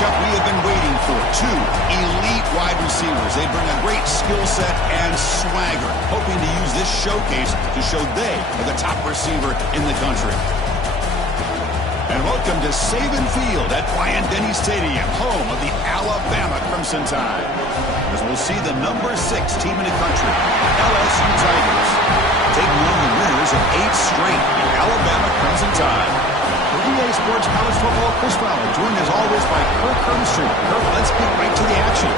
matchup we have been waiting for. Two elite wide receivers. They bring a great skill set and swagger, hoping to use this showcase to show they are the top receiver in the country. And welcome to Saban Field at Bryant-Denny Stadium, home of the Alabama Crimson Tide. As we'll see the number 6 team in the country, LSU Tigers, taking on the winners of 8 straight, the Alabama Crimson Tide. For EA Sports College Football, Chris Fowler, joined as always by Kirk Herbstreit. Kirk, let's get right to the action.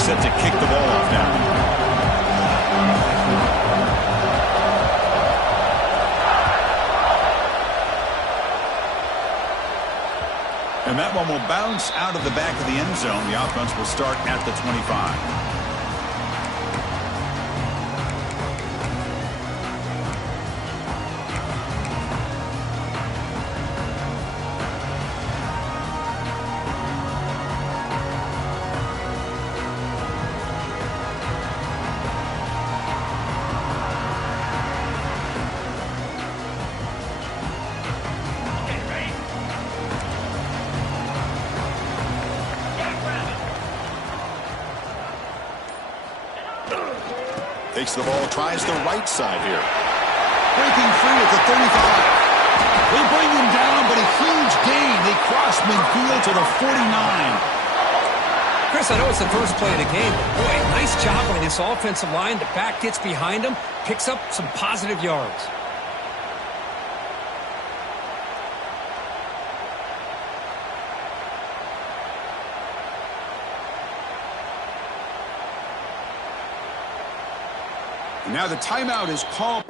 Set to kick the ball off now. And that one will bounce out of the back of the end zone. The offense will start at the 25. Takes the ball, tries the right side here. Breaking free at the 35. They bring him down, but a huge gain. They cross midfield to the 49. Chris, I know it's the first play of the game, but boy, nice job by this offensive line. The back gets behind him, picks up some positive yards. Now the timeout is called.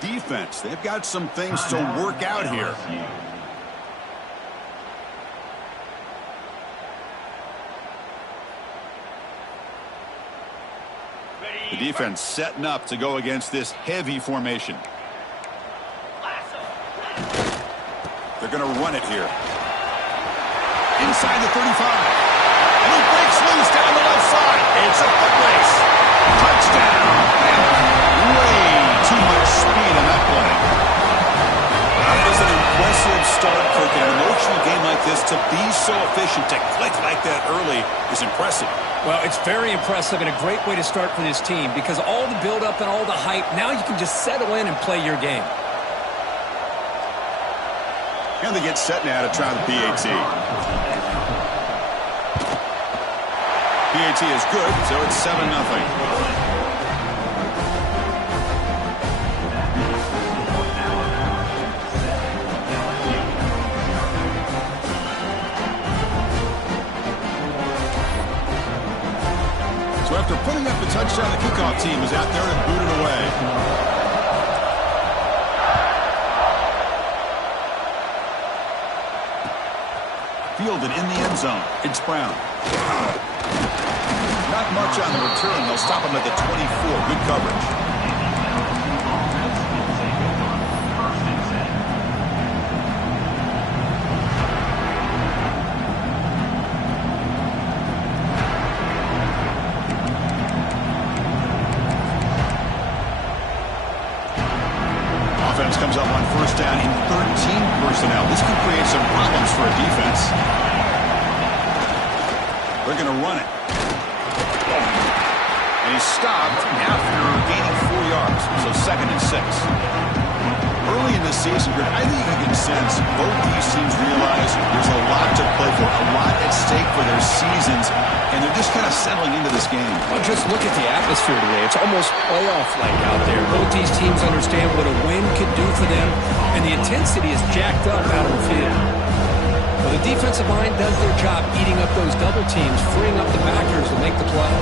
Defense, they've got some things to work out here. The defense setting up to go against this heavy formation. They're going to run it here. Inside the 35. And he breaks loose down the left side. It's a foot race. Touchdown. Way too much speed on that play. That is an impressive start, Kirk. In an emotional game like this, to be so efficient, to click like that early is impressive. Well, it's very impressive and a great way to start for this team because all the build-up and all the hype, now you can just settle in and play your game. And they get set now to try the PAT. PAT is good, so it's 7-0. So after putting up the touchdown, the kickoff team is out there to boot it away. Fielded in the end zone. It's Brown. Not much on the return. They'll stop him at the 24. Good coverage. Comes up on first down in 13 personnel. This could create some problems for a defense. They're going to run it. And he's stopped after gaining 4 yards. So 2nd and 6. Early in the season, Greg, I think you can sense both these teams realize there's a lot to play for, a lot at stake for their seasons, and they're just kind of settling into this game. Well, just look at the atmosphere today. It's almost playoff-like out there. Both these teams understand what a win could do for them, and the intensity is jacked up out on the field. Well, the defensive line does their job eating up those double teams, freeing up the backers to make the play.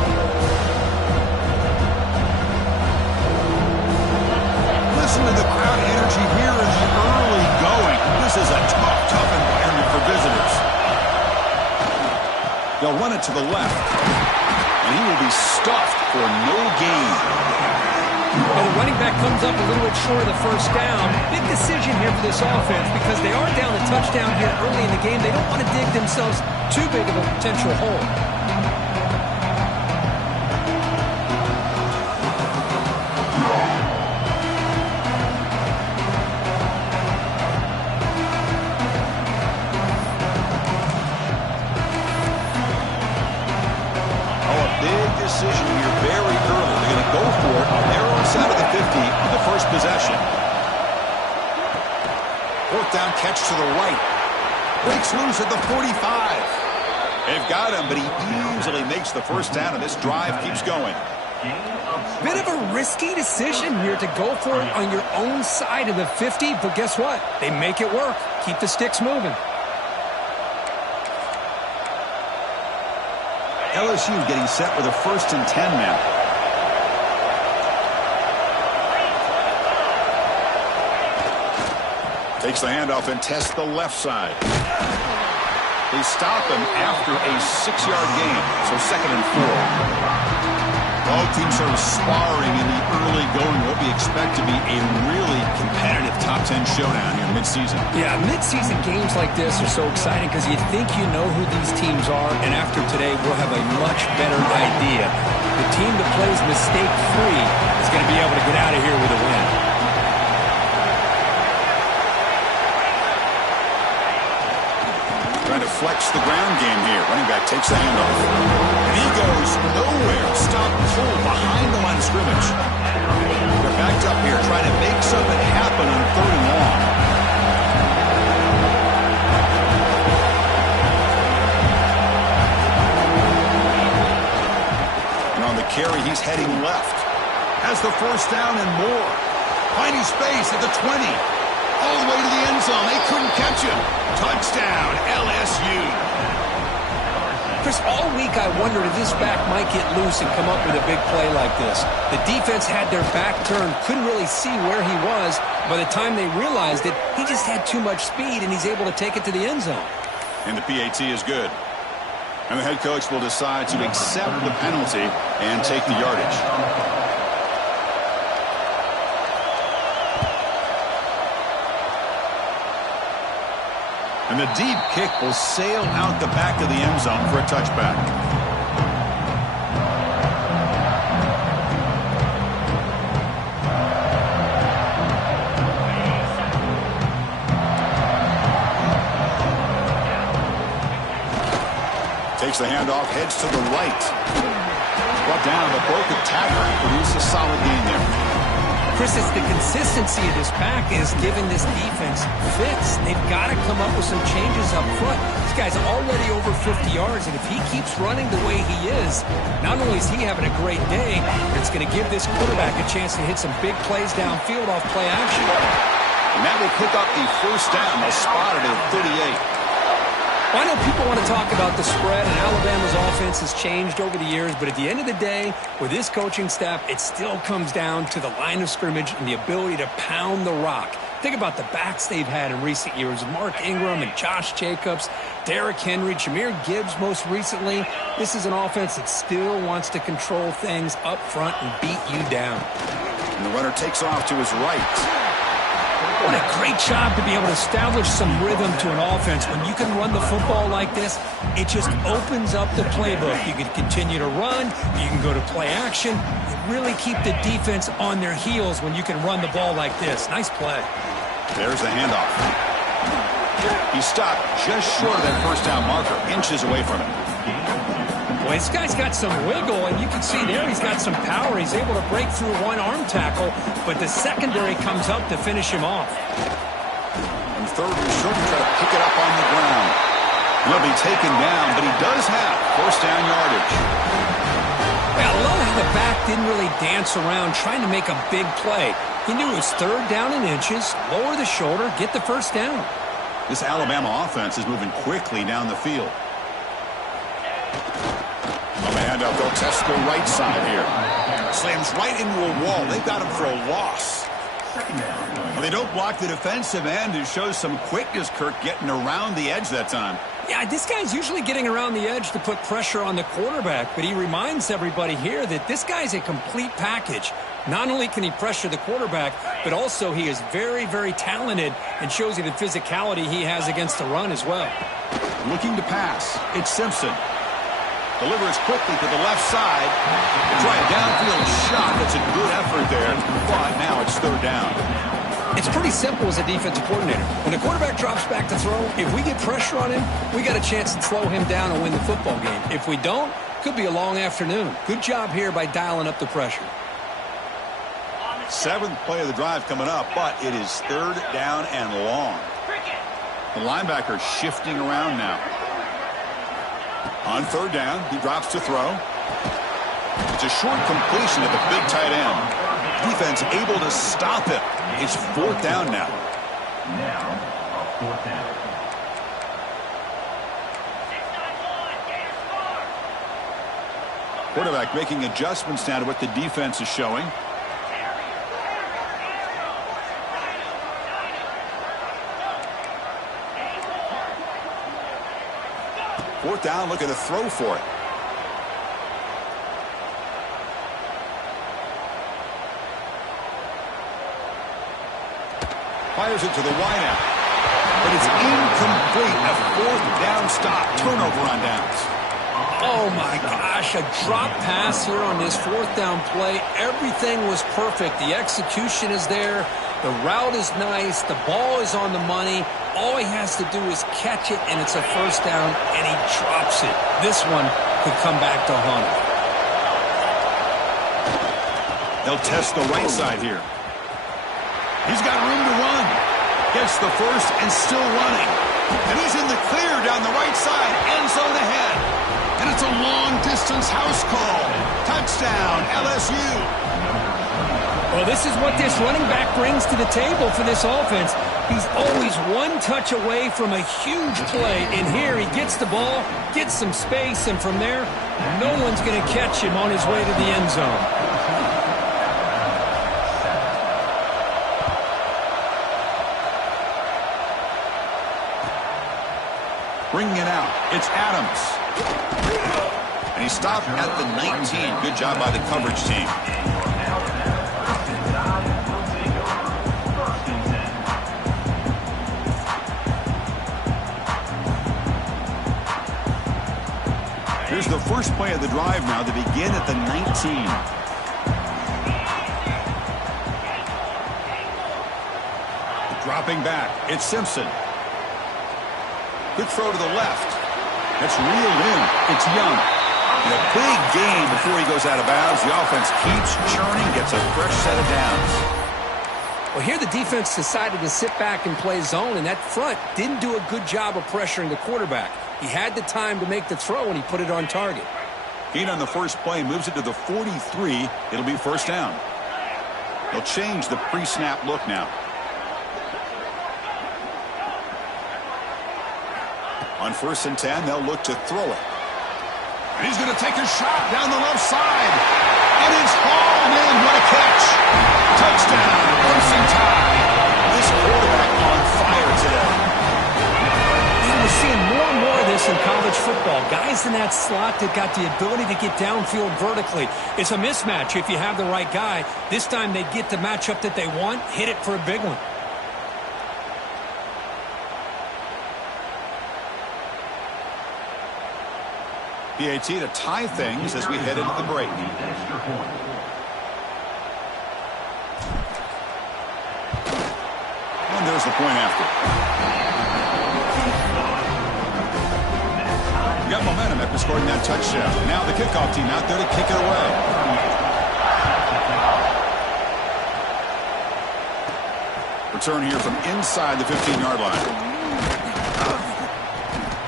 Listen to the crowd energy here in the early going. This is a tough environment for visitors. They'll run it to the left, and he will be stuffed for no gain. Well, the running back comes up a little bit short of the first down. Big decision here for this offense because they are down a touchdown here early in the game. They don't want to dig themselves too big of a potential hole. Decision here very early. They're going to go for it on their own side of the 50 on the first possession. Fourth down catch to the right. Breaks loose at the 45. They've got him, but he easily makes the first down, and this drive keeps going. Bit of a risky decision here to go for it on your own side of the 50, but guess what? They make it work. Keep the sticks moving. LSU getting set with a 1st and 10 now. Takes the handoff and tests the left side. They stop him after a 6-yard gain, so 2nd and 4. Both teams sort of sparring in the early going. What we expect to be a really competitive top 10 showdown here mid-season. Yeah, mid-season games like this are so exciting because you think you know who these teams are, and after today we'll have a much better idea. The team that plays mistake-free is going to be able to get out of here with a win. Trying to flex the ground game here. Running back takes the handoff. And he goes nowhere. Stop pull behind the line of scrimmage. They're backed up here trying to make something happen on 3rd and long. And on the carry, he's heading left. Has the first down and more. Finding space at the 20. All the way to the end zone. They couldn't catch him. Touchdown, LSU. Chris, all week I wondered if this back might get loose and come up with a big play like this. The defense had their back turned, couldn't really see where he was. By the time they realized it, he just had too much speed, and he's able to take it to the end zone. And the PAT is good. And the head coach will decide to accept the penalty and take the yardage. And the deep kick will sail out the back of the end zone for a touchback. Takes the handoff, heads to the right. Brought down, but broke the tackle. Produced a solid gain there. Chris, it's the consistency of this pack is giving this defense fits. They've got to come up with some changes up front. This guy's already over 50 yards, and if he keeps running the way he is, not only is he having a great day, but it's going to give this quarterback a chance to hit some big plays downfield off play action. And that will pick up the first down. They'll spot it at 38. Well, I know people want to talk about the spread, and Alabama's offense has changed over the years, but at the end of the day, with this coaching staff, it still comes down to the line of scrimmage and the ability to pound the rock. Think about the backs they've had in recent years, Mark Ingram and Josh Jacobs, Derrick Henry, Jahmyr Gibbs most recently. This is an offense that still wants to control things up front and beat you down. And the runner takes off to his right. What a great job to be able to establish some rhythm to an offense. When you can run the football like this, it just opens up the playbook. You can continue to run. You can go to play action. You really keep the defense on their heels when you can run the ball like this. Nice play. There's the handoff. He stopped just short of that first down marker, inches away from it. Well, this guy's got some wiggle, and you can see there he's got some power. He's able to break through one arm tackle, but the secondary comes up to finish him off. And third and short to try to pick it up on the ground. He'll be taken down, but he does have first down yardage. Yeah, I love how the back didn't really dance around trying to make a big play. He knew it was third down in inches, lower the shoulder, get the first down. This Alabama offense is moving quickly down the field. On the handout, they'll test the right side here. Slams right into a wall. They've got him for a loss. Well, they don't block the defensive end, who shows some quickness, Kirk, getting around the edge that time. Yeah, this guy's usually getting around the edge to put pressure on the quarterback, but he reminds everybody here that this guy's a complete package. Not only can he pressure the quarterback, but also he is very, very talented and shows you the physicality he has against the run as well. Looking to pass. It's Simpson. Delivers quickly to the left side. Try a downfield shot. That's a good effort there, but now it's third down. It's pretty simple as a defensive coordinator. When the quarterback drops back to throw, if we get pressure on him, we got a chance to slow him down and win the football game. If we don't, could be a long afternoon. Good job here by dialing up the pressure. Seventh play of the drive coming up, but it is third down and long. The linebacker shifting around now. On third down, he drops to throw. It's a short completion at the big tight end. Defense able to stop it. It's fourth down now. Fourth down. Quarterback making adjustments now to what the defense is showing. Fourth down, looking to throw for it. Fires it to the wideout. But it's incomplete. A fourth down stop. Turnover on downs. Oh, my gosh. A drop pass here on this fourth down play. Everything was perfect. The execution is there. The route is nice. The ball is on the money. All he has to do is catch it, and it's a first down, and he drops it. This one could come back to haunt him. They'll test the right side here. He's got room to run. Gets the first and still running. And he's in the clear down the right side. End zone ahead. And it's a long-distance house call. Touchdown, LSU. Well, this is what this running back brings to the table for this offense. He's always one touch away from a huge play. And here he gets the ball, gets some space, and from there, no one's going to catch him on his way to the end zone. Bringing it out. It's Adams. And he stopped at the 19. Good job by the coverage team. Here's the first play of the drive now to begin at the 19. Dropping back. It's Simpson. Good throw to the left. That's reeled in. It's Young. And a big gain before he goes out of bounds. The offense keeps churning, gets a fresh set of downs. Well, here the defense decided to sit back and play zone, and that front didn't do a good job of pressuring the quarterback. He had the time to make the throw, and he put it on target. Gain on the first play, moves it to the 43. It'll be first down. They'll change the pre-snap look now. On 1st and 10, they'll look to throw it. And he's going to take a shot down the left side. And it's hauled in. What a catch. Touchdown, Clemson Tide. This quarterback on fire today. And we're seeing more and more of this in college football. Guys in that slot that got the ability to get downfield vertically. It's a mismatch if you have the right guy. This time they get the matchup that they want, hit it for a big one. PAT to tie things as we head into the break. And there's the point after. Got momentum after scoring that touchdown. Now the kickoff team out there to kick it away. Return here from inside the 15-yard line.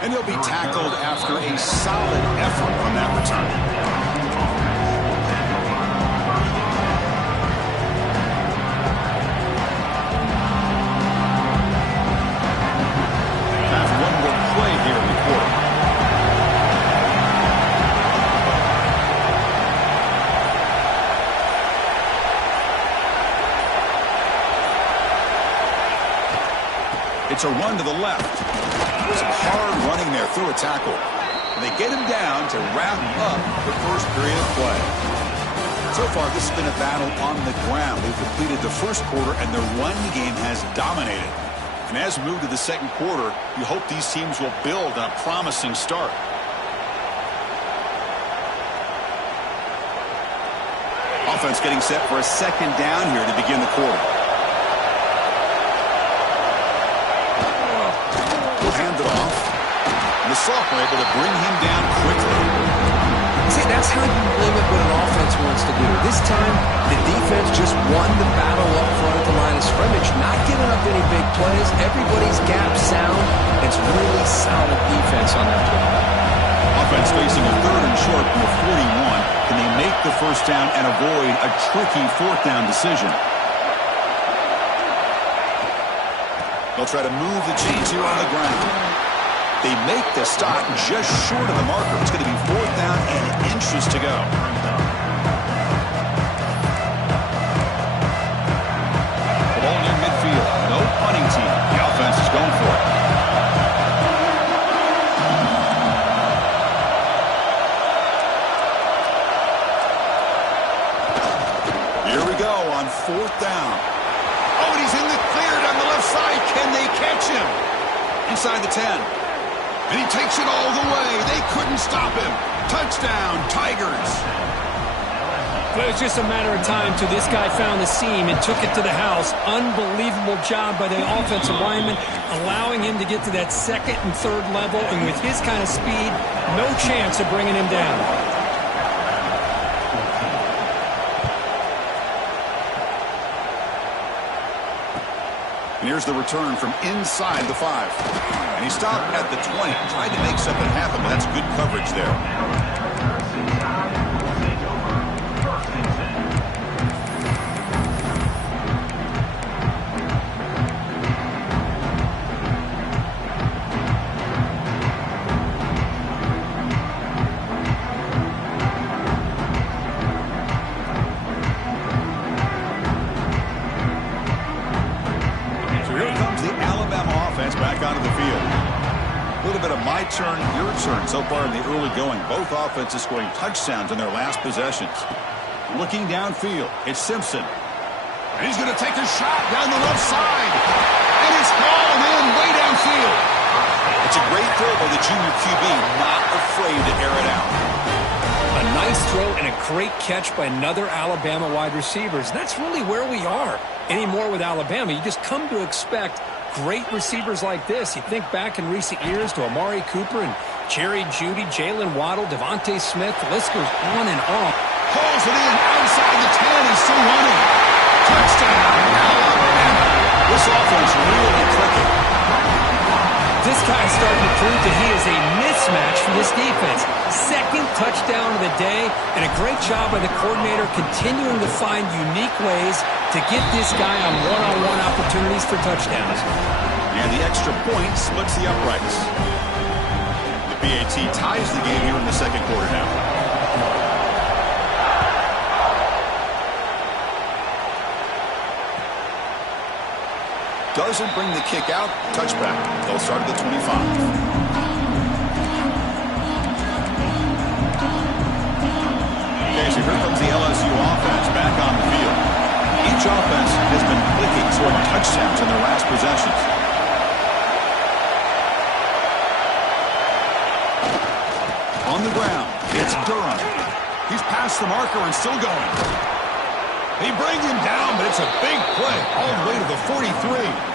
And he'll be tackled after a solid effort on that return. It's a run to the left. Some hard running there through a tackle. And they get him down to wrap up the first period of play. So far, this has been a battle on the ground. They've completed the first quarter, and the run game has dominated. And as we move to the second quarter, you hope these teams will build on a promising start. Offense getting set for a second down here to begin the quarter. Hand it off. And the sophomore able to bring him down quickly. See, that's how you limit what an offense wants to do. This time, the defense just won the battle up front at the line of scrimmage, not giving up any big plays. Everybody's gap sound. It's really solid defense on that play. Offense facing a third and short from the 41. Can they make the first down and avoid a tricky fourth down decision? They'll try to move the chains here on the ground. They make the stop just short of the marker. It's going to be fourth down and inches to go. The ball near midfield. No punting team. The offense is going for it. Here we go on fourth down. Oh, and he's in the clear down the left side. Can they catch him? Inside the 10. And he takes it all the way. They couldn't stop him. Touchdown, Tigers. Well, it was just a matter of time till this guy found the seam and took it to the house. Unbelievable job by the offensive lineman, allowing him to get to that second and third level. And with his kind of speed, no chance of bringing him down. And here's the return from inside the 5. And he stopped at the 20. Tried to make something happen, but that's good coverage there. Turn, your turn so far in the early going. Both offenses scoring touchdowns in their last possessions. Looking downfield, it's Simpson. And he's going to take a shot down the left side. And it's hauled in way downfield. It's a great throw by the junior QB, not afraid to air it out. A nice throw and a great catch by another Alabama wide receiver. That's really where we are anymore with Alabama. You just come to expect great receivers like this. You think back in recent years to Amari Cooper and Jerry Jeudy, Jalen Waddle, Devontae Smith. The list goes on and on. Pulls it in outside the 10 and still running. Touchdown, Alabama. This offense really clicking. This guy is starting to prove that he is a mismatch for this defense. Second touchdown of the day, and a great job by the coordinator continuing to find unique ways to get this guy on one-on-one opportunities for touchdowns. And the extra point splits the uprights. The BAT ties the game here in the second quarter now. Doesn't bring the kick out. Touchback. They'll start at the 25. Okay, so here comes the LSU offense back on the field. Each offense has been clicking, scoring touchdowns in their last possessions. On the ground, it's Durham. He's past the marker and still going. They bring him down, but it's a big play all the way to the 43.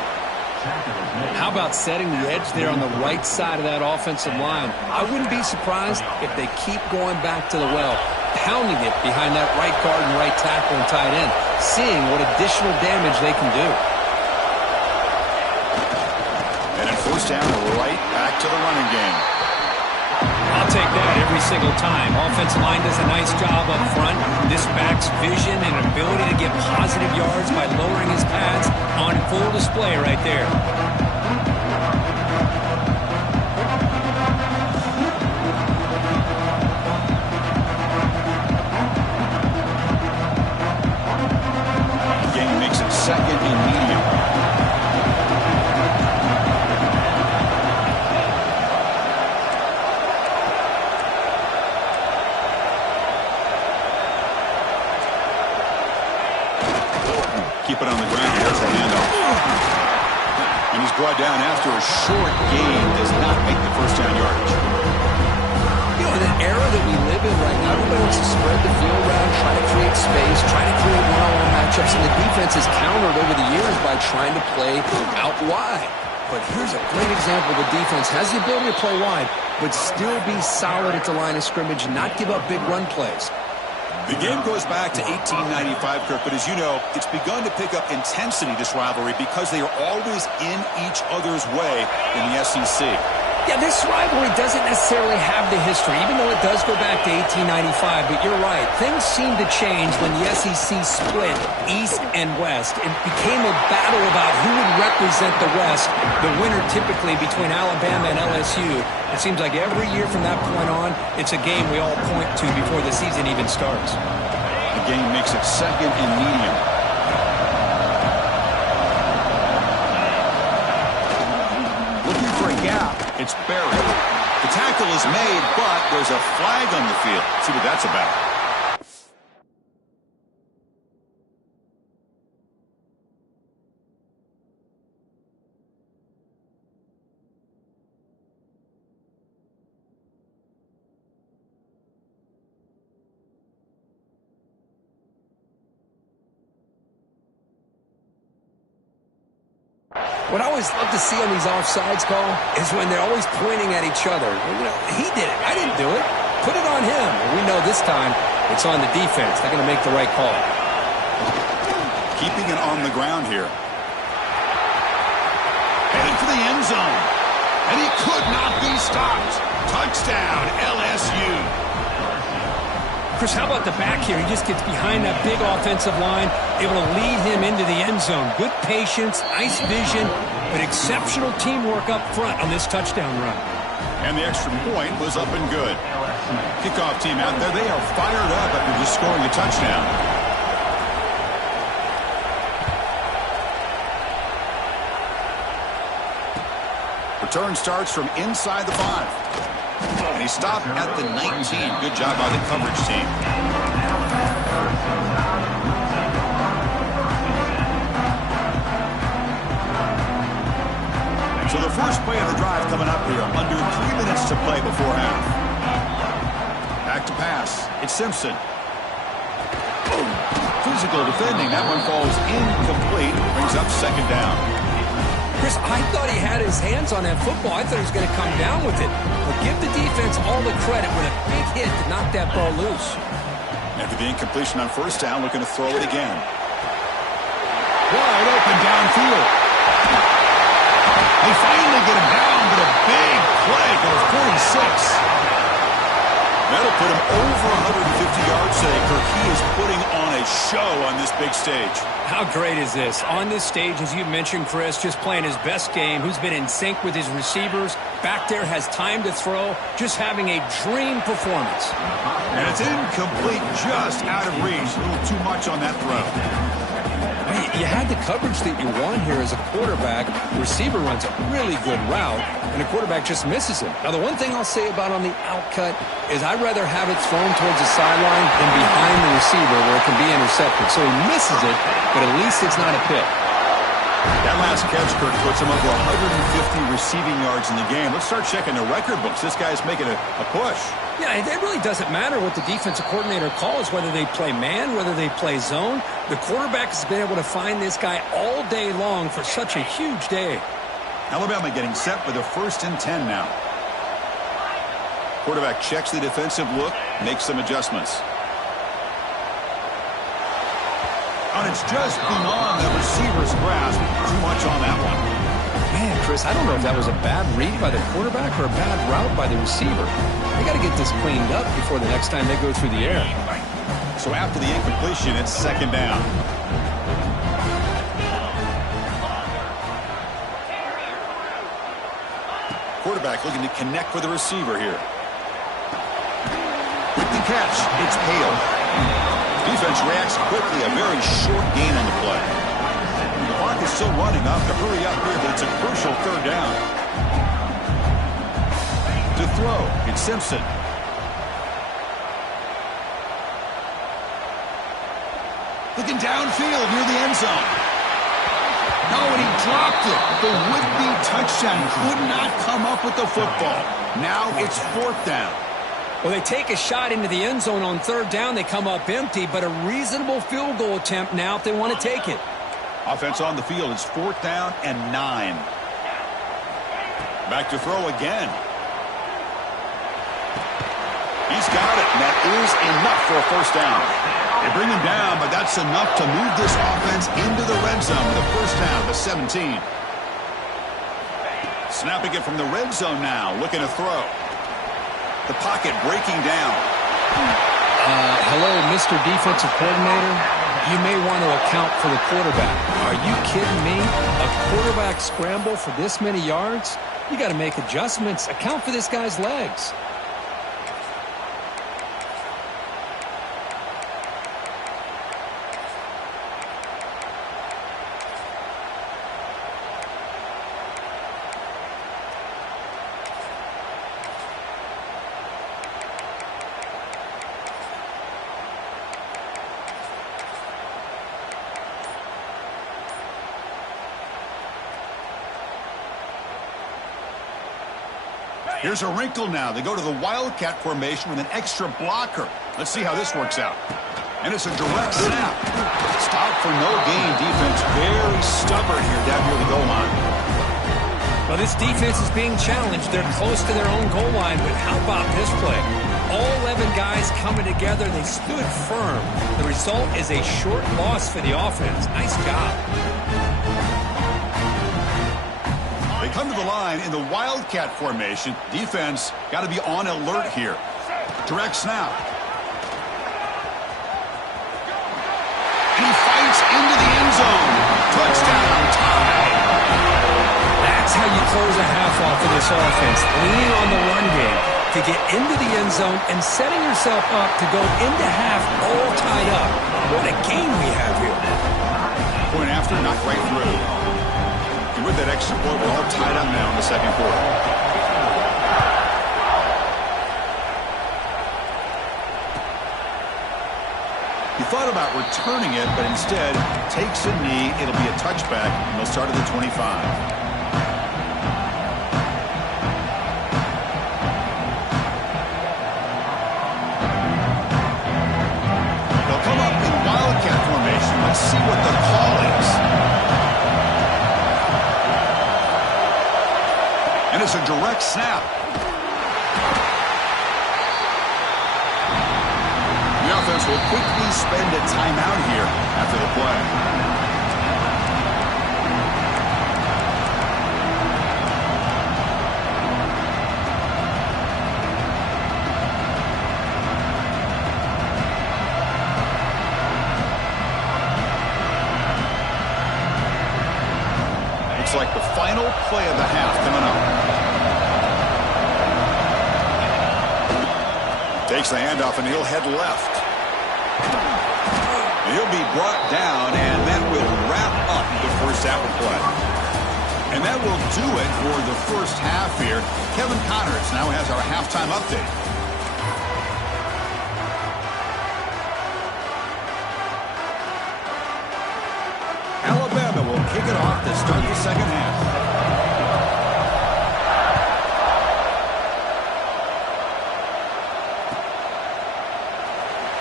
How about setting the edge there on the right side of that offensive line? I wouldn't be surprised if they keep going back to the well, pounding it behind that right guard and right tackle and tight end, seeing what additional damage they can do. And at first down, right back to the running game. I'll take that every single time. Offensive line does a nice job up front. This back's vision and ability to get positive yards by lowering his pads on full display right there. Game makes it second and medium. Keep it on the ground. There's the handoff. And he's brought down after a short gain. Does not make the first down yardage. You know, in an era that we live in right now, everybody wants to spread the field around, try to create space, try to create one-on-one matchups, and the defense has countered over the years by trying to play out wide. But here's a great example. The defense has the ability to play wide, but still be solid at the line of scrimmage and not give up big run plays. The game goes back to 1895, Kirk, but as you know, it's begun to pick up intensity, this rivalry, because they are always in each other's way in the SEC. Yeah, this rivalry doesn't necessarily have the history, even though it does go back to 1895, but you're right. Things seem to change when the SEC split East and West. It became a battle about who would represent the West, the winner typically between Alabama and LSU. It seems like every year from that point on, it's a game we all point to before the season even starts. The game makes it second and medium. Looking for a gap. It's buried. The tackle is made, but there's a flag on the field. Let's see what that's about. What I always love to see on these offsides call is when they're always pointing at each other. You know, he did it. I didn't do it. Put it on him. And we know this time it's on the defense. They're going to make the right call. Keeping it on the ground here. Headed for the end zone. And he could not be stopped. Touchdown, LSU. Chris, how about the back here? He just gets behind that big offensive line, able to lead him into the end zone. Good patience, nice vision, but exceptional teamwork up front on this touchdown run. And the extra point was up and good. Kickoff team out there, they are fired up after just scoring a touchdown. Return starts from inside the 5. And he stopped at the 19. Good job by the coverage team. So the first play of the drive coming up here. Under 3 minutes to play before half. Back to pass. It's Simpson. Physical defending. That one falls incomplete. Brings up second down. Chris, I thought he had his hands on that football. I thought he was going to come down with it. But give the defense all the credit with a big hit to knock that ball loose. After the incompletion on first down, looking to throw it again. Wide open downfield. They finally get him down, but a big play for a 46. That'll put him over 150 yards today, Kirk. He is putting on a show on this big stage. How great is this? On this stage, as you mentioned, Chris, just playing his best game, who's been in sync with his receivers, back there has time to throw, just having a dream performance. And it's incomplete, just out of reach. A little too much on that throw. You had the coverage that you want here as a quarterback. The receiver runs a really good route, and the quarterback just misses him. Now, the one thing I'll say about on the outcut is I'd rather have it thrown towards the sideline than behind the receiver where it can be intercepted. So he misses it, but at least it's not a pick. That last catch, Kirk, puts him over 150 receiving yards in the game. Let's start checking the record books. This guy's making a push. Yeah, it really doesn't matter what the defensive coordinator calls, whether they play man, whether they play zone. The quarterback has been able to find this guy all day long for such a huge day. Alabama getting set for the 1st and 10 now. Quarterback checks the defensive look, makes some adjustments. And it's just beyond the receiver's grasp. Too much on that one. Man, Chris, I don't know if that was a bad read by the quarterback or a bad route by the receiver. They got to get this cleaned up before the next time they go through the air. So after the incompletion, it's 2nd down. Quarterback looking to connect with the receiver here. With the catch, it's Hale. Defense reacts quickly, a very short gain on the play. The clock is still running up to hurry up here, but it's a crucial 3rd down. To throw, it's Simpson. Looking downfield near the end zone. No, and he dropped it. The would-be touchdown could not come up with the football. Now it's 4th down. Well, they take a shot into the end zone on 3rd down. They come up empty, but a reasonable field goal attempt now if they want to take it. Offense on the field. It's 4th down and 9. Back to throw again. He's got it. And that is enough for a 1st down. They bring him down, but that's enough to move this offense into the red zone with a 1st down to 17. Snapping it from the red zone now, looking to throw. The pocket breaking down. Hello, Mr. Defensive Coordinator. You may want to account for the quarterback. Are you kidding me? A quarterback scramble for this many yards? You got to make adjustments. Account for this guy's legs. Here's a wrinkle now. They go to the Wildcat formation with an extra blocker. Let's see how this works out. And it's a direct snap. Stop for no gain. Defense very stubborn here down near the goal line. Well, this defense is being challenged. They're close to their own goal line, but how about this play? All 11 guys coming together. They stood firm. The result is a short loss for the offense. Nice job. They come to the line in the Wildcat formation. Defense got to be on alert here. Direct snap. He fights into the end zone. Touchdown, tie. That's how you close a half off of this offense. Leaning on the run game to get into the end zone and setting yourself up to go into half all tied up. What a game we have here. Point after, knocked right through. And with that extra point, we're all tied up now in the 2nd quarter. He thought about returning it, but instead takes a knee. It'll be a touchback, and they'll start at the 25. They'll come up in Wildcat formation. Let's see what the call is. And it's a direct snap. The offense will quickly spend a timeout here after the play. Looks like the final play of the half coming up. Takes the handoff and he'll head left. He'll be brought down, and that will wrap up the first half of play. And that will do it for the first half here. Kevin Connors now has our halftime update. Alabama will kick it off to start the second half.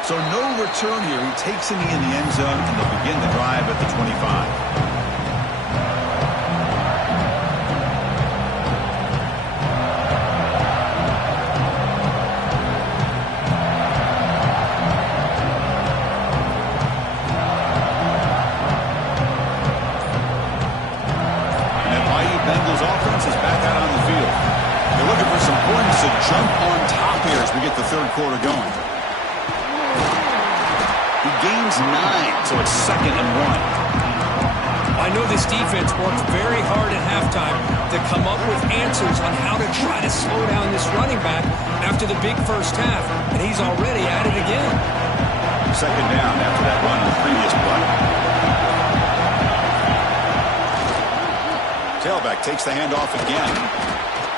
So no return here. He takes a knee in the end zone, and they'll begin the drive at the 25. offense is back out on the field. They're looking for some points to jump on top here as we get the third quarter going. He gains 9, so it's 2nd and 1. I know this defense worked very hard at halftime to come up with answers on how to try to slow down this running back after the big first half, and he's already at it again. 2nd down after that run on the previous play. Tailback takes the handoff again,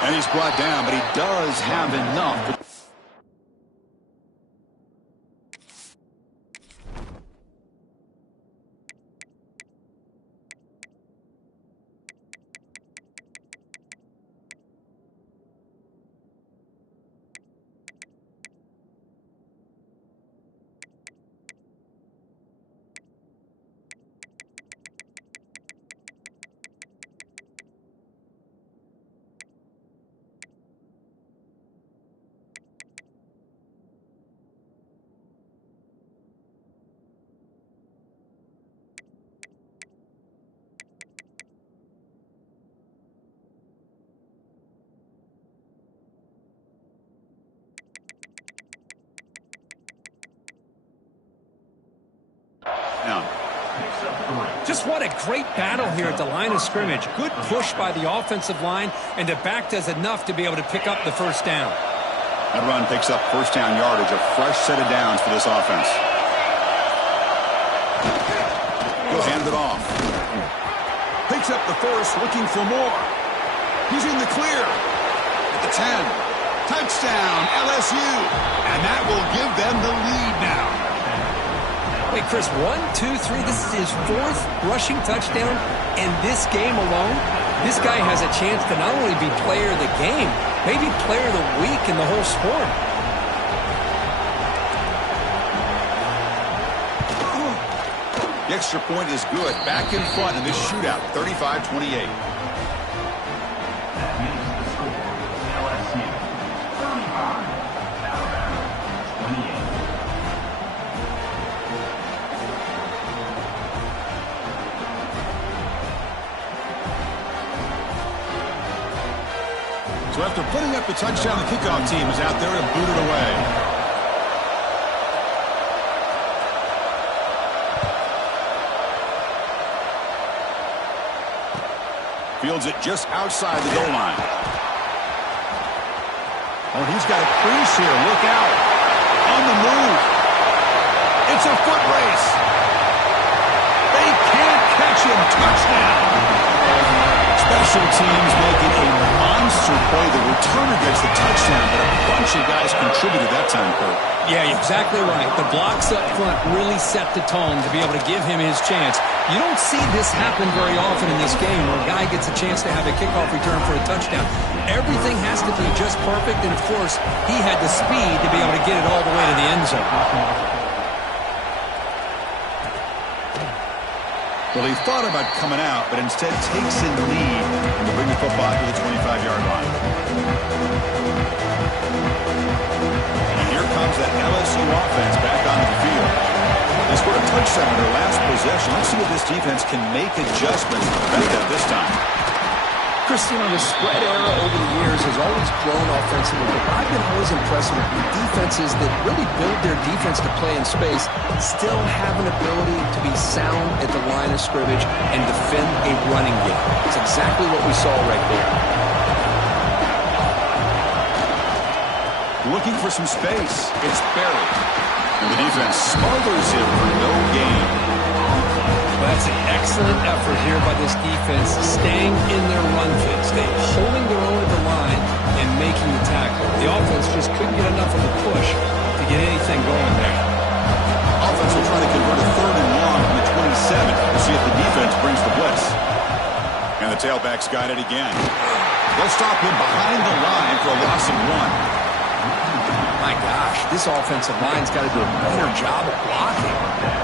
and he's brought down, but he does have enough. Just what a great battle here at the line of scrimmage. Good push by the offensive line, and the back does enough to be able to pick up the first down. That run picks up first down yardage, a fresh set of downs for this offense. He'll hand it off. Picks up the first, looking for more. He's in the clear. At the 10. Touchdown, LSU. And that will give them the lead now. Wait, Chris, 1, 2, 3. This is his 4th rushing touchdown in this game alone. This guy has a chance to not only be player of the game, maybe player of the week in the whole sport. The extra point is good. Back in front in this shootout, 35-28. So after putting up the touchdown, the kickoff team is out there to boot it away. Fields it just outside the goal line. Oh, he's got a crease here. Look out. On the move. It's a foot race. They can't catch him. Touchdown. Special teams making a monster play. The returner gets the touchdown, but a bunch of guys contributed that time, Kurt. Yeah, you're exactly right. The blocks up front really set the tone to be able to give him his chance. You don't see this happen very often in this game where a guy gets a chance to have a kickoff return for a touchdown. Everything has to be just perfect, and of course, he had the speed to be able to get it all the way to the end zone. Well, he thought about coming out, but instead takes in the lead and will bring the football to the 25-yard line. And here comes that LSU offense back onto the field. They scored a touchdown on their last possession. Let's see if this defense can make adjustments to prevent that this time. Chris, the spread era over the years has always grown offensively, but I've been always impressed with the defenses that really build their defense to play in space, still have an ability to be sound at the line of scrimmage and defend a running game. It's exactly what we saw right there. Looking for some space. It's Barry. And the defense smothers him for no gain. That's an excellent effort here by this defense, staying in their run fit, holding their own at the line and making the tackle. The offense just couldn't get enough of a push to get anything going there. Offense will try to convert a 3rd and long from the 27 to see if the defense brings the blitz. And the tailback's got it again. They'll stop him behind the line for a loss of 1. My gosh, this offensive line's got to do a better job of blocking.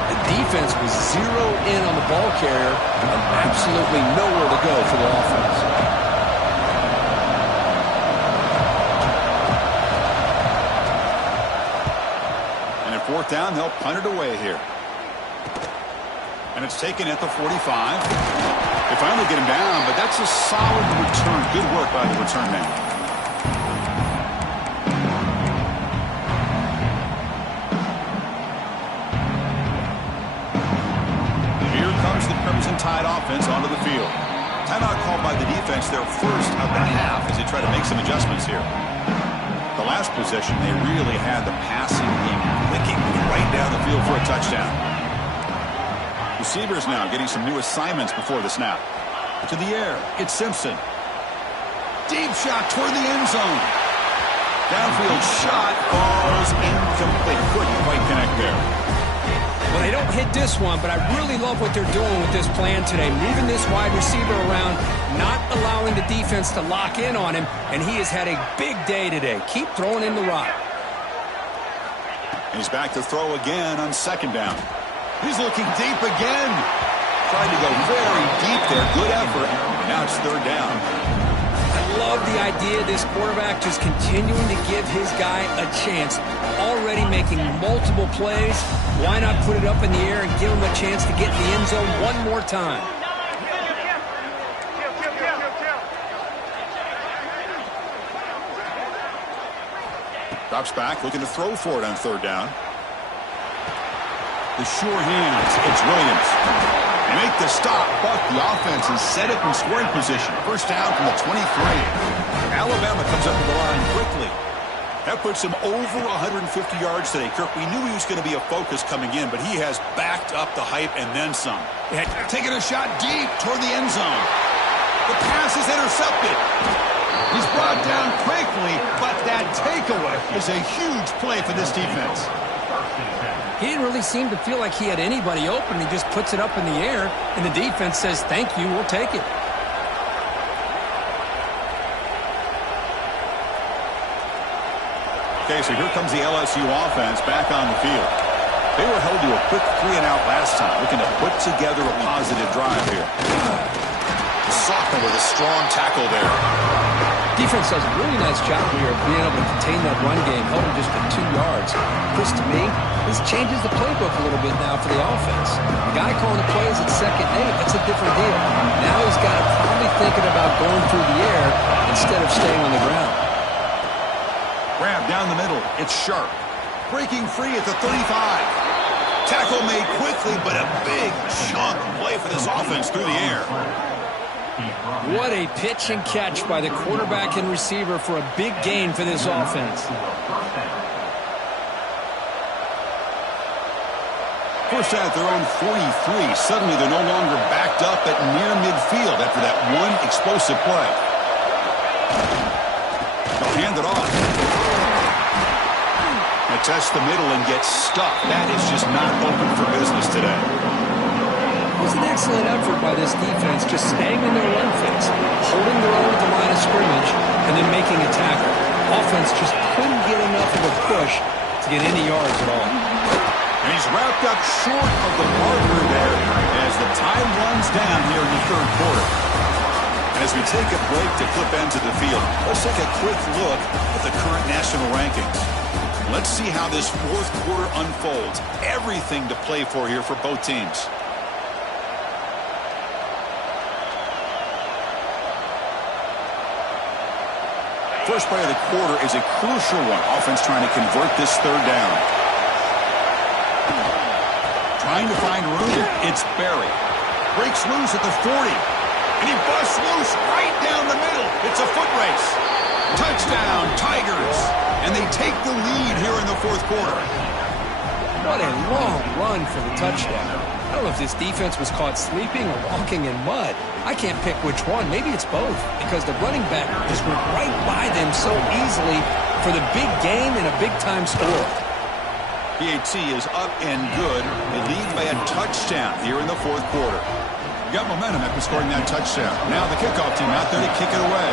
The defense was zeroed in on the ball carrier and absolutely nowhere to go for the offense. And at 4th down, they'll punt it away here. And it's taken at the 45. They finally get him down, but that's a solid return. Good work by the return man. Here comes the Crimson Tide offense onto the field. Timeout called by the defense, their first of the half, as they try to make some adjustments here. The last possession, they really had the passing game clicking right down the field for a touchdown. Receivers now getting some new assignments before the snap. To the air, it's Simpson. Deep shot toward the end zone. Downfield shot falls incomplete. Couldn't quite connect there. Well, they don't hit this one, but I really love what they're doing with this plan today. Moving this wide receiver around, not allowing the defense to lock in on him, and he has had a big day today. Keep throwing in the rock. He's back to throw again on second down. He's looking deep again. Trying to go very deep there. Good effort. Now it's third down. I love the idea of this quarterback just continuing to give his guy a chance. Already making multiple plays. Why not put it up in the air and give him a chance to get in the end zone one more time? Drops back, looking to throw for it on third down. The sure hands. It's Williams. They make the stop, but the offense is set up in scoring position. First down from the 23. Alabama comes up to the line quickly. That puts him over 150 yards today. Kirk, we knew he was going to be a focus coming in, but he has backed up the hype and then some. Taking a shot deep toward the end zone. The pass is intercepted. He's brought down quickly, but that takeaway is a huge play for this defense. He didn't really seem to feel like he had anybody open. He just puts it up in the air, and the defense says, thank you, we'll take it. Okay, so here comes the LSU offense back on the field. They were held to a quick 3-and-out last time, looking to put together a positive drive here. Sophomore with a strong tackle there. Defense does a really nice job here of being able to contain that run game, held him just for 2 yards. Chris, to me, this changes the playbook a little bit now for the offense. The guy calling the plays at second and 8, that's a different deal. Now he's got to probably thinking about going through the air instead of staying on the ground. Grab down the middle. It's Sharp. Breaking free at the 35. Tackle made quickly, but a big chunk play for this offense through the air. What a pitch and catch by the quarterback and receiver for a big gain for this offense. First at their own 43. Suddenly they're no longer backed up at near midfield after that one explosive play. They'll hand it off. They test the middle and get stuck. That is just not open for business today. It was an excellent effort by this defense, just staying in their run fence, holding their own at the line of scrimmage, and then making a tackle. Offense just couldn't get enough of a push to get any yards at all. And he's wrapped up short of the marker there as the time runs down here in the third quarter. And as we take a break to flip into the field, let's take a quick look at the current national rankings. Let's see how this fourth quarter unfolds. Everything to play for here for both teams. First play of the quarter is a crucial one. Offense trying to convert this third down. Trying to find room. It's Berry. Breaks loose at the 40. And he busts loose right down the middle. It's a foot race. Touchdown, Tigers. And they take the lead here in the fourth quarter. What a long run for the touchdown. I don't know if this defense was caught sleeping or walking in mud. I can't pick which one. Maybe it's both, because the running back just went right by them so easily for the big game and a big-time score. PAT is up and good. They lead by a touchdown here in the fourth quarter. You got momentum after scoring that touchdown. Now the kickoff team out there to kick it away.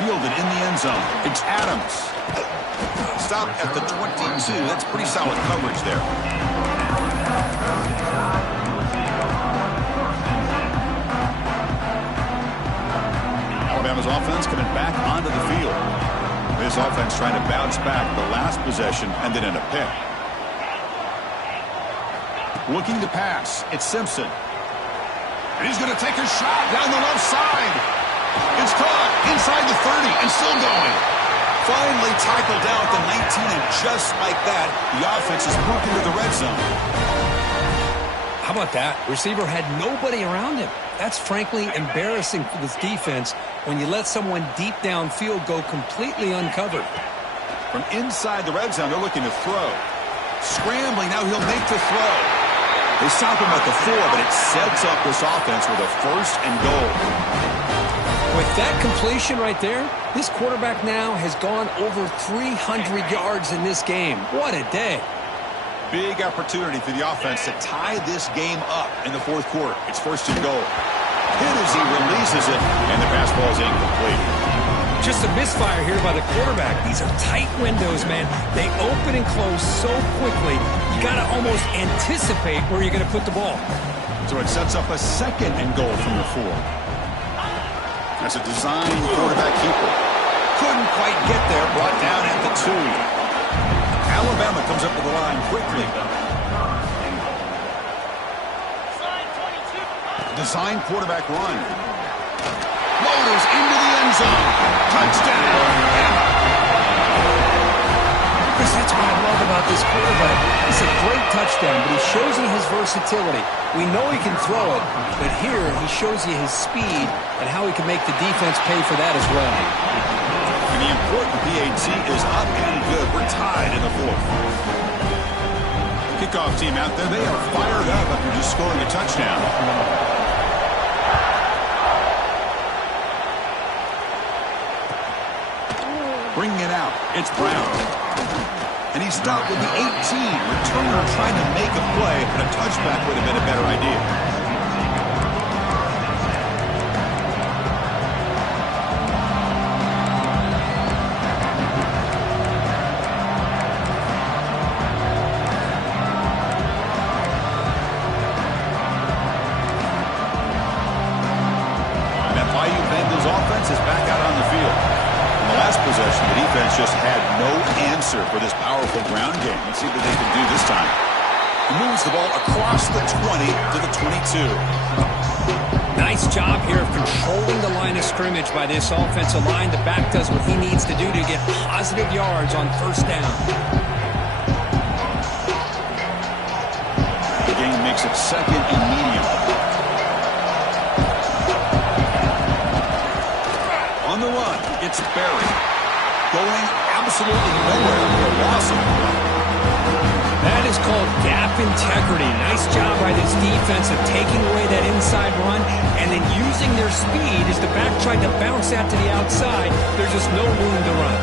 Fielded in the end zone. It's Adams. Stop at the 22. That's pretty solid coverage there. Alabama's offense coming back onto the field. this offense trying to bounce back. The last possession ended in a pick. Looking to pass. It's Simpson. And he's going to take a shot down the left side. It's caught inside the 30 and still going. Finally tackled down at the 19, and just like that, the offense has moved into the red zone. How about that? Receiver had nobody around him. That's frankly embarrassing for this defense when you let someone deep downfield go completely uncovered. From inside the red zone, they're looking to throw. Scrambling, now he'll make the throw. They stop him at the 4, but it sets up this offense with a 1st and goal. With that completion right there, this quarterback now has gone over 300 yards in this game. What a day. Big opportunity for the offense to tie this game up in the 4th quarter. It's 1st and goal. Hit as he releases it, and the pass ball is incomplete. Just a misfire here by the quarterback. These are tight windows, man. They open and close so quickly, you got to almost anticipate where you're going to put the ball. So it sets up a 2nd and goal from the 4. That's a design quarterback keeper. Couldn't quite get there, brought down at the 2. Alabama comes up to the line quickly. Design quarterback run. Motors into the end zone. Touchdown. Chris, that's what I love about this quarterback. It's a great touchdown, but he shows you his versatility. We know he can throw it, but here he shows you his speed and how he can make the defense pay for that as well. And the important PAT is up and good. We're tied in the 4th. Kickoff team out there. They are fired up after just scoring a touchdown. Bringing it out. It's Brown. And he's stopped with the 18. Returner trying to make a play, but a touchback would have been a better idea. And that Bayou Bengals offense is back out on the field. Last possession, the defense just had no answer for this powerful ground game. Let's see what they can do this time. He moves the ball across the 20 to the 22. Nice job here of controlling the line of scrimmage by this offensive line. The back does what he needs to do to get positive yards on 1st down. The game makes it 2nd and medium. On the run, it's Barry. Going absolutely nowhere for a loss of the run. That is called gap integrity. Nice job by this defense of taking away that inside run and then using their speed as the back tried to bounce that to the outside. There's just no room to run.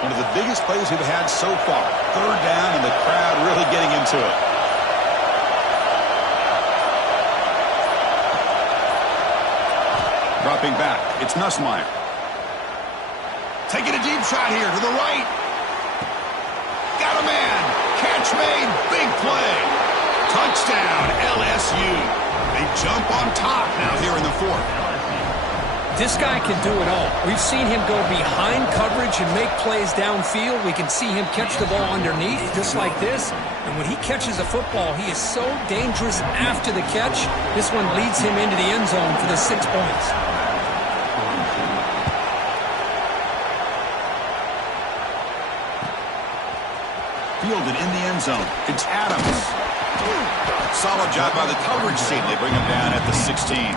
One of the biggest plays we've had so far. 3rd down, and the crowd really getting into it. Dropping back, it's Nussmeier. Taking a deep shot here to the right. Got a man. Catch made. Big play. Touchdown, LSU. They jump on top now here in the 4th. This guy can do it all. We've seen him go behind coverage and make plays downfield. We can see him catch the ball underneath just like this. And when he catches a football, he is so dangerous after the catch. This one leads him into the end zone for the 6 points. Fielded in the end zone. It's Adams. Solid job by the coverage team. They bring him down at the 16.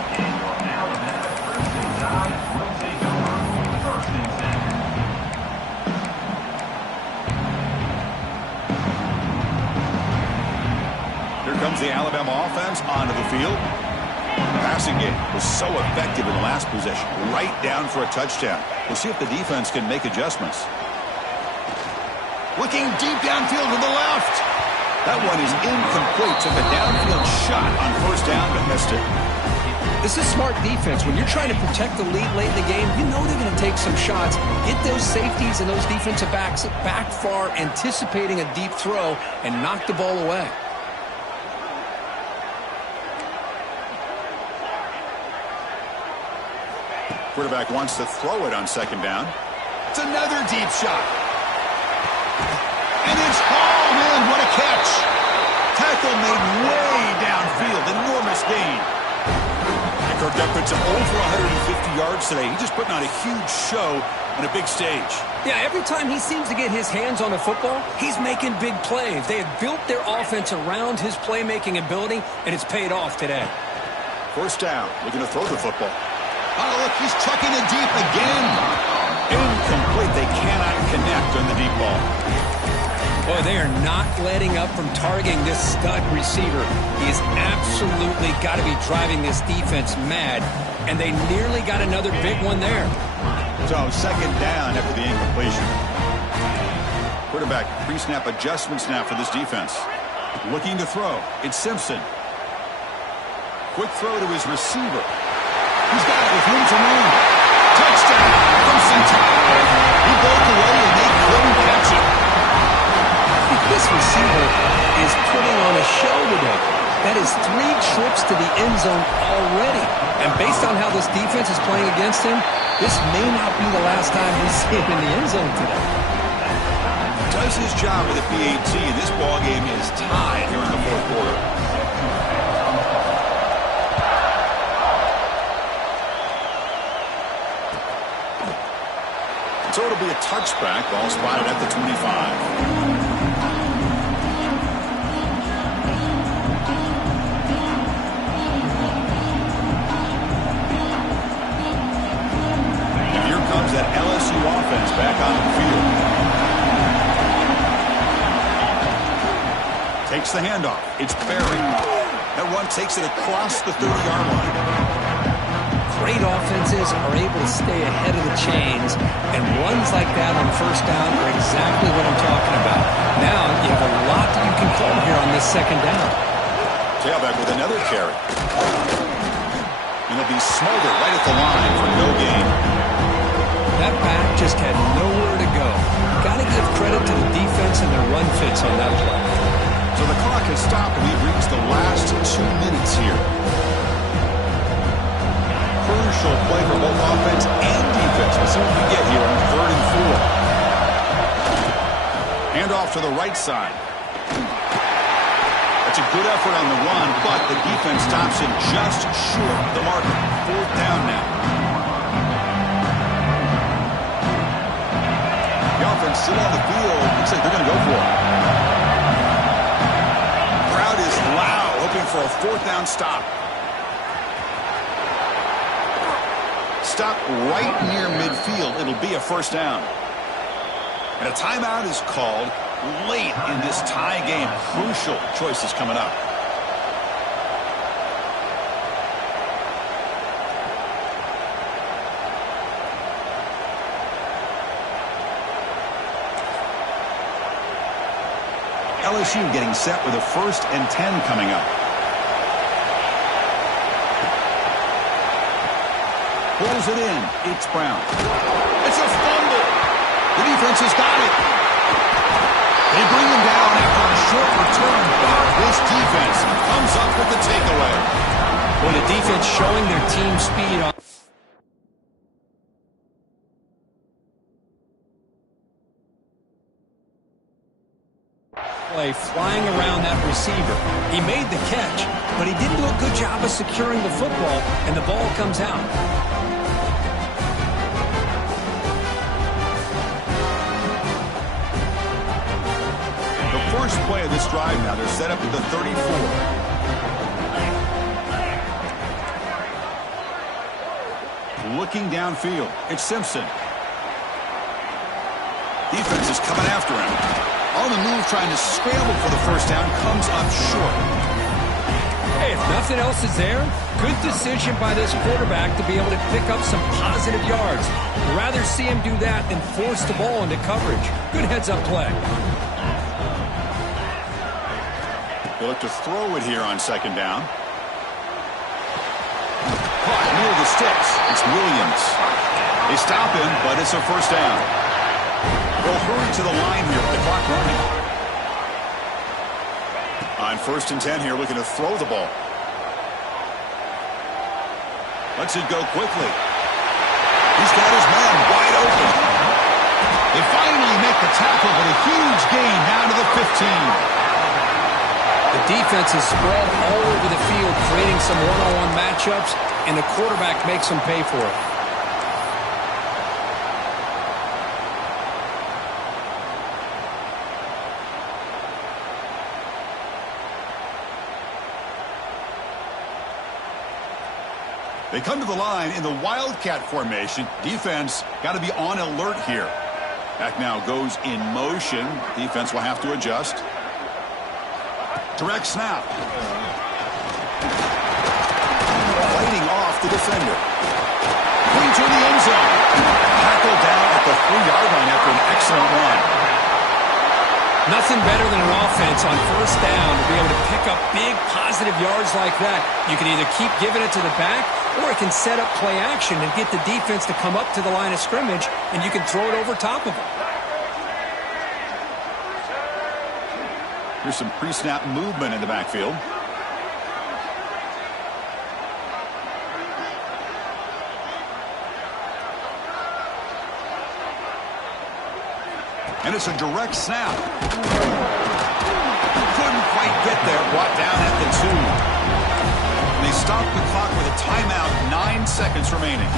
Comes the Alabama offense onto the field. The passing game was so effective in the last possession. Right down for a touchdown. We'll see if the defense can make adjustments. Looking deep downfield to the left. That one is incomplete. Took a downfield shot on 1st down, but missed it. This is smart defense. When you're trying to protect the lead late in the game, you know they're going to take some shots. Get those safeties and those defensive backs back far, anticipating a deep throw, and knock the ball away. Quarterback wants to throw it on second down. It's another deep shot. And it's hauled in. What a catch. Tackle made way downfield. Enormous gain. And Kirk puts him over 150 yards today. He's just putting on a huge show on a big stage. Yeah, every time he seems to get his hands on a football, he's making big plays. They have built their offense around his playmaking ability, and it's paid off today. First down. Looking to throw the football. Oh, look, he's chucking it deep again. Incomplete. They cannot connect on the deep ball. Boy, they are not letting up from targeting this stud receiver. He has absolutely got to be driving this defense mad, and they nearly got another big one there. So, second down after the incompletion. Quarterback pre-snap adjustment snap for this defense. Looking to throw. It's Simpson. Quick throw to his receiver. He's got it with room to run. Touchdown from Centaury. He broke away and they couldn't catch it. This receiver is putting on a show today. That is 3 trips to the end zone already. And based on how this defense is playing against him, this may not be the last time we see him in the end zone today. Does his job with the PAT, and this ball game is tied here in the fourth quarter. So it'll be a touchback. Ball spotted at the 25. That LSU offense back on the field. Takes the handoff. It's Barry. That run takes it across the 30-yard line. Great offenses are able to stay ahead of the chains, and runs like that on first down are exactly what I'm talking about. Now you have a lot that you can call here on this second down. Tailback with another carry. And he'll be smothered right at the line for no gain. That back just had nowhere to go. Got to give credit to the defense and their run fits on that play. So the clock has stopped, and we've reached the last 2 minutes here. Crucial play for both offense and defense. We'll see what we get here on 3rd and 4. Hand off to the right side. That's a good effort on the run, but the defense stops him just short of the marker. 4th down now. Still on the field. Looks like they're going to go for it. Crowd is loud, hoping for a 4th down stop. Stop right near midfield. It'll be a first down. And a timeout is called late in this tie game. Crucial choices coming up. LSU getting set with a 1st and 10 coming up. Pulls it in. It's Brown. It's a fumble. The defense has got it. They bring him down after a short return, but this defense comes up with the takeaway. Well, the defense showing their team speed on play, flying around that receiver. He made the catch, but he didn't do a good job of securing the football, and the ball comes out. The first play of this drive now, they're set up at the 34. Looking downfield, it's Simpson. Defense is coming after him. On the move, trying to scramble for the first down, comes up short. Hey, if nothing else is there, good decision by this quarterback to be able to pick up some positive yards. I'd rather see him do that than force the ball into coverage. Good heads-up play. They look to throw it here on second down. caught near the sticks. It's Williams. They stop him, but it's a first down. They'll hurry to the line here with the clock running. On 1st and 10 here, looking to throw the ball. Lets it go quickly. He's got his man wide open. They finally make the tackle, but a huge gain down to the 15. The defense is spread all over the field, creating some one-on-one matchups, and the quarterback makes them pay for it. They come to the line in the Wildcat formation. Defense got to be on alert here. Back now goes in motion. Defense will have to adjust. Direct snap. Fighting off the defender. Going to the end zone. Tackled down at the 3-yard line after an excellent run. Nothing better than an offense on 1st down to be able to pick up big positive yards like that. You can either keep giving it to the back, or it can set up play action and get the defense to come up to the line of scrimmage, and you can throw it over top of them. Here's some pre-snap movement in the backfield. And it's a direct snap. Couldn't quite get there. Brought down at the 2. And they stop the clock with a timeout. 9 seconds remaining.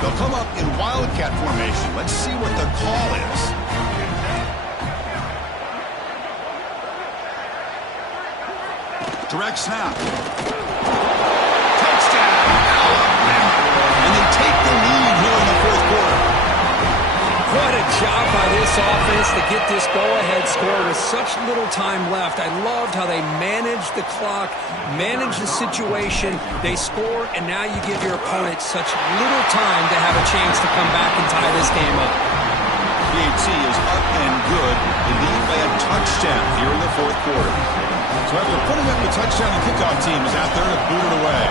They'll come up in Wildcat formation. Let's see what the call is. Direct snap. And they take the lead here in the 4th quarter. What a job by this offense to get this go-ahead score with such little time left. I loved how they managed the clock, managed the situation. They score, and now you give your opponent such little time to have a chance to come back and tie this game up. PAT is up and good. The lead by a touchdown here in the 4th quarter. So after putting up the touchdown, the kickoff team is out there to boot it away.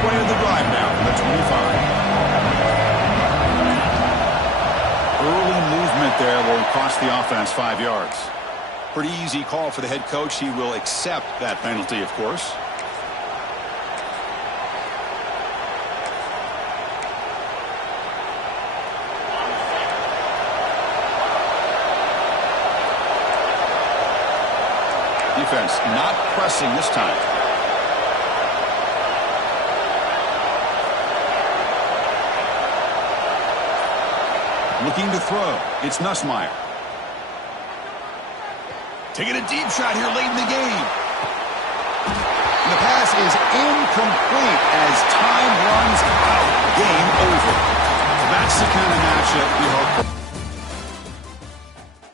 Play of the drive now from the 25. Early movement there will cost the offense 5 yards. Pretty easy call for the head coach. He will accept that penalty, of course. Defense not pressing this time. Looking to throw. It's Nussmeier. Taking a deep shot here late in the game. And the pass is incomplete as time runs out. Game over. That's the kind of matchup we hope for.